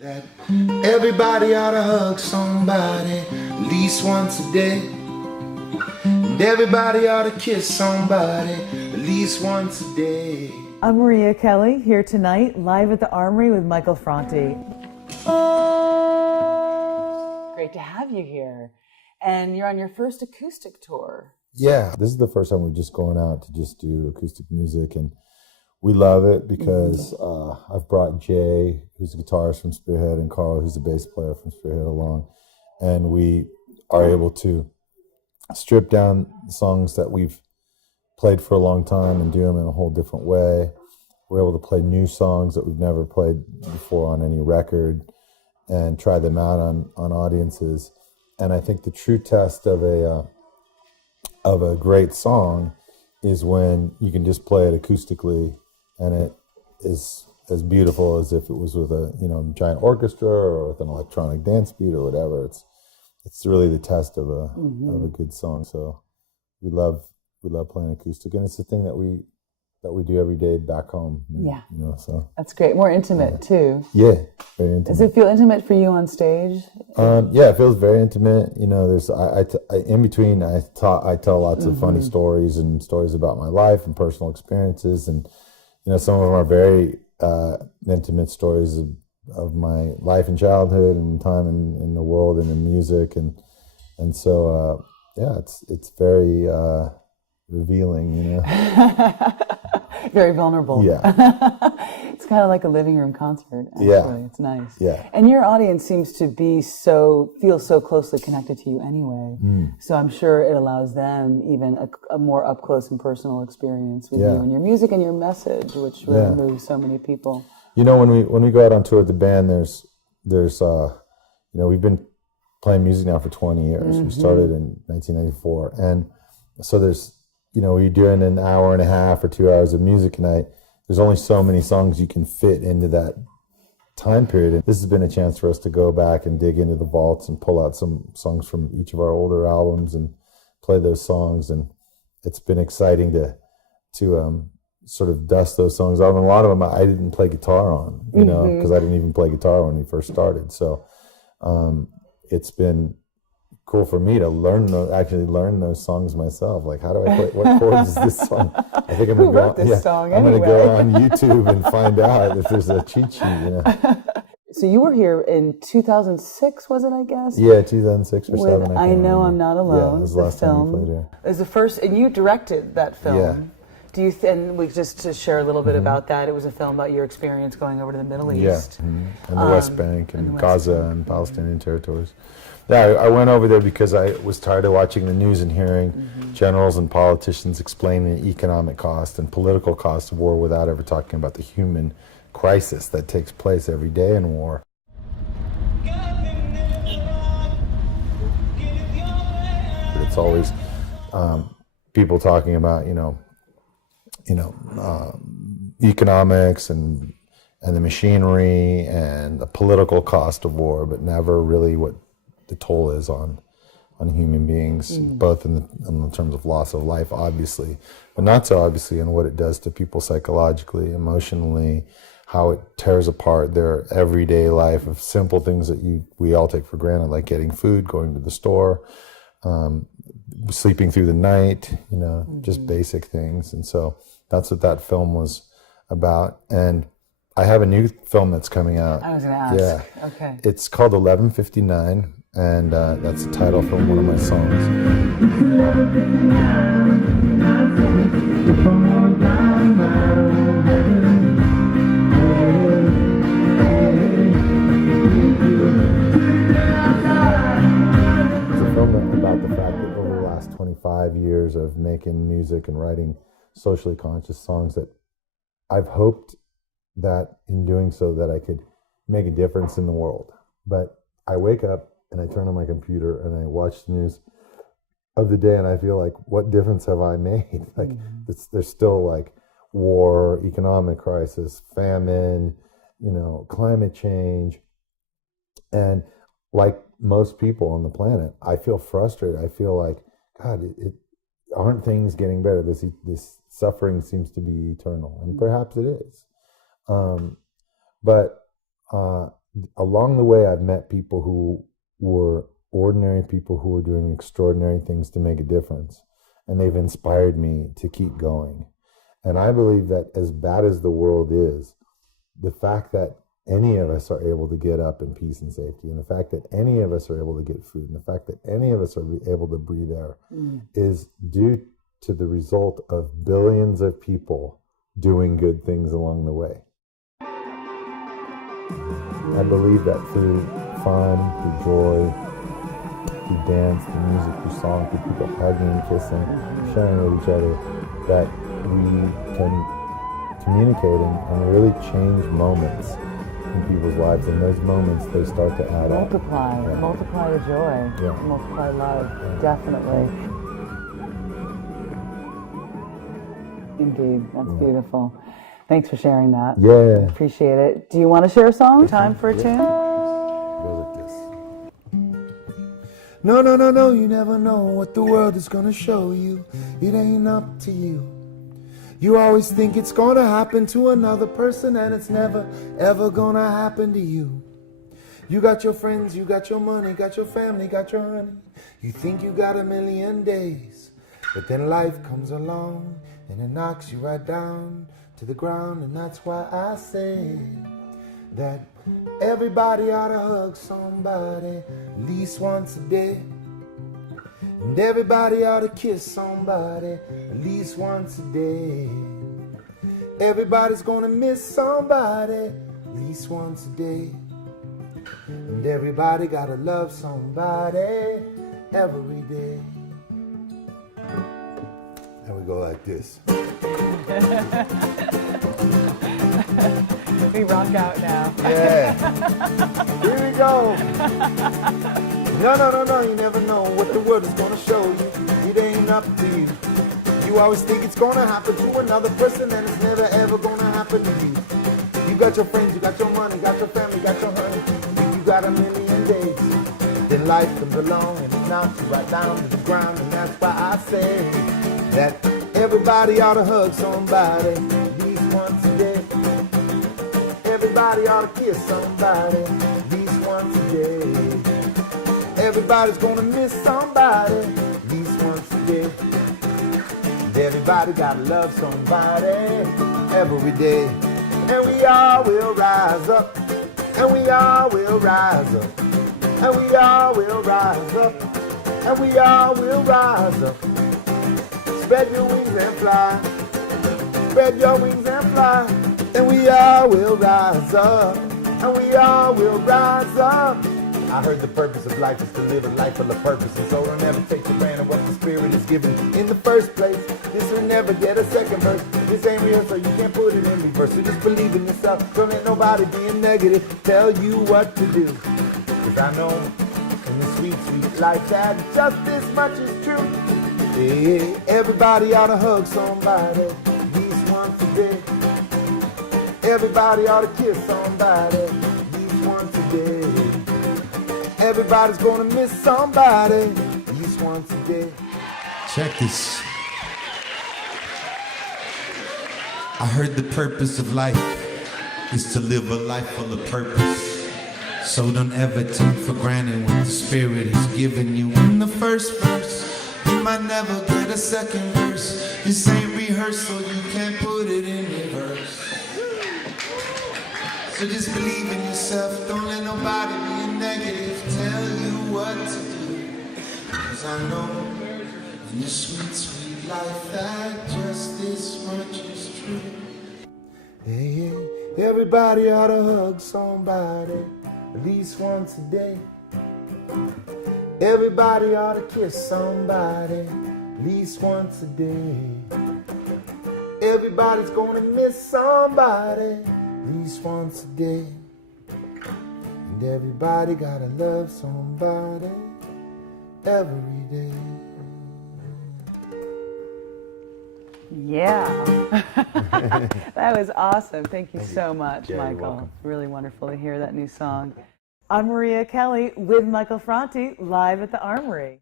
That everybody ought to hug somebody at least once a day. And everybody ought to kiss somebody at least once a day. I'm Maria Kelly, here tonight, live at the Armory with Michael Franti. Great to have you here. And you're on your first acoustic tour. Yeah, this is the first time we're just going out to just do acoustic music, and we love it because I've brought Jay, who's a guitarist from Spearhead, and Carl, who's a bass player from Spearhead, along, and we are able to strip down songs that we've played for a long time and do them in a whole different way. We're able to play new songs that we've never played before on any record and try them out on audiences. And I think the true test of a great song is when you can just play it acoustically and it is as beautiful as if it was with a giant orchestra or with an electronic dance beat or whatever. It's really the test of a good song. So we love playing acoustic, and it's the thing that we do every day back home. Yeah, so that's great. More intimate too. Yeah, very intimate. Does it feel intimate for you on stage? Yeah, it feels very intimate. There's in between I tell lots of funny stories and stories about my life and personal experiences, and some of them are very intimate stories of my life and childhood and time in the world and in music, and so yeah, it's very revealing, Very vulnerable. Yeah. It's kind of like a living room concert, actually. Yeah. It's nice. Yeah. And your audience seems to feel so closely connected to you anyway. So I'm sure it allows them even a more up close and personal experience with you and your music and your message, which really moves so many people. When we go out on tour with the band, there's we've been playing music now for 20 years. We started in 1994, and so there's you're doing an hour and a half or 2 hours of music a night. There's only so many songs you can fit into that time period. And this has been a chance for us to go back and dig into the vaults and pull out some songs from each of our older albums and play those songs. And it's been exciting to sort of dust those songs off. And a lot of them I didn't play guitar on, because I didn't even play guitar when we first started. So it's been cool for me to learn those songs myself. Like, how do I play? What chords is this song? I think I'm Who wrote this song I'm anyway? going to go on YouTube and find out if there's a cheat sheet. So you were here in 2006, was it? I guess. Yeah, 2006 or 2007. I Know I'm Not Alone. Yeah, it was the last time we played here. It was the first, and you directed that film. Yeah. Do you? And we just to share a little bit about that. It was a film about your experience going over to the Middle East, and the West Bank and Gaza and Palestinian territories. Yeah, I went over there because I was tired of watching the news and hearing generals and politicians explain the economic cost and political cost of war without ever talking about the human crisis that takes place every day in war. It's always people talking about economics and the machinery and the political cost of war, but never really what the toll is on human beings, both in terms of loss of life, obviously, but not so obviously in what it does to people psychologically, emotionally, how it tears apart their everyday life of simple things that we all take for granted, like getting food, going to the store, sleeping through the night, just basic things. And so that's what that film was about. And I have a new film that's coming out. I was going to ask. Yeah. Okay. It's called 11:59, and that's the title from one of my songs. It's a film about the fact that over the last 25 years of making music and writing socially conscious songs, that I've hoped that in doing so that I could make a difference in the world. But I wake up and I turn on my computer and I watch the news of the day and I feel like, what difference have I made? Like, there's still like war, economic crisis, famine, climate change. And like most people on the planet, I feel frustrated. I feel like, God, aren't things getting better? This suffering seems to be eternal, and perhaps it is. But along the way, I've met people who were ordinary people who were doing extraordinary things to make a difference. And they've inspired me to keep going. And I believe that as bad as the world is, the fact that any of us are able to get up in peace and safety, and the fact that any of us are able to get food, and the fact that any of us are able to breathe air is due to the result of billions of people doing good things along the way. I believe that through fun, through joy, through dance, through music, through song, through people hugging and kissing, sharing with each other, that we can communicate and really change moments in people's lives. And those moments, they start to add up. Multiply the joy, multiply love, definitely. Indeed, that's beautiful. Thanks for sharing that. Yeah. Appreciate it. Do you want to share a song? Time for a tune? Goes like this. No, no, no, no, you never know what the world is gonna show you. It ain't up to you. You always think it's gonna happen to another person, and it's never, ever gonna happen to you. You got your friends, you got your money, got your family, got your honey. You think you got a million days, but then life comes along and it knocks you right down to the ground. And that's why I say that everybody ought to hug somebody at least once a day. And everybody ought to kiss somebody at least once a day. Everybody's gonna miss somebody at least once a day. And everybody gotta love somebody every day. And we go like this. We rock out now. Yeah. Here we go. No, no, no, no, you never know what the world is gonna show you. It ain't up to you. You always think it's gonna happen to another person, and it's never ever gonna happen to you. You got your friends, you got your money, got your family, got your honey. You got a million days. Then life comes along and it knocks you right down to the ground. And that's why I say that everybody ought to hug somebody at least once a day. Everybody ought to kiss somebody at least once a day. Everybody's gonna miss somebody at least once a day. And everybody gotta love somebody every day. And we all will rise up. And we all will rise up. And we all will rise up. And we all will rise up. Spread your wings and fly. Spread your wings and fly. And we all will rise up. And we all will rise up. I heard the purpose of life is to live a life full of purpose. And so don't ever take for granted what the Spirit is given in the first place. This will never get a second verse. This ain't real, so you can't put it in reverse. So just believe in yourself. Don't let nobody being negative tell you what to do. Cause I know in the sweet, sweet life that just this much is true. Hey, everybody ought to hug somebody at least once a day. Everybody ought to kiss somebody at least once a day. Everybody's gonna miss somebody at least once a day. Check this. I heard the purpose of life is to live a life full of purpose. So don't ever take for granted what the Spirit has given you in the first verse. You might never get a second verse. This ain't rehearsal, you can't put it in reverse. So just believe in yourself, don't let nobody be negative tell you what to do. Cause I know in this sweet, sweet life that just this much is true. Hey, hey, everybody ought to hug somebody at least once a day. Everybody ought to kiss somebody at least once a day. Everybody's gonna miss somebody at least once a day. And everybody gotta love somebody every day. Yeah. That was awesome. Thank you so much, Yeah, you're Michael. welcome. Really wonderful to hear that new song. I'm Maria Kelly with Michael Franti live at the Armory.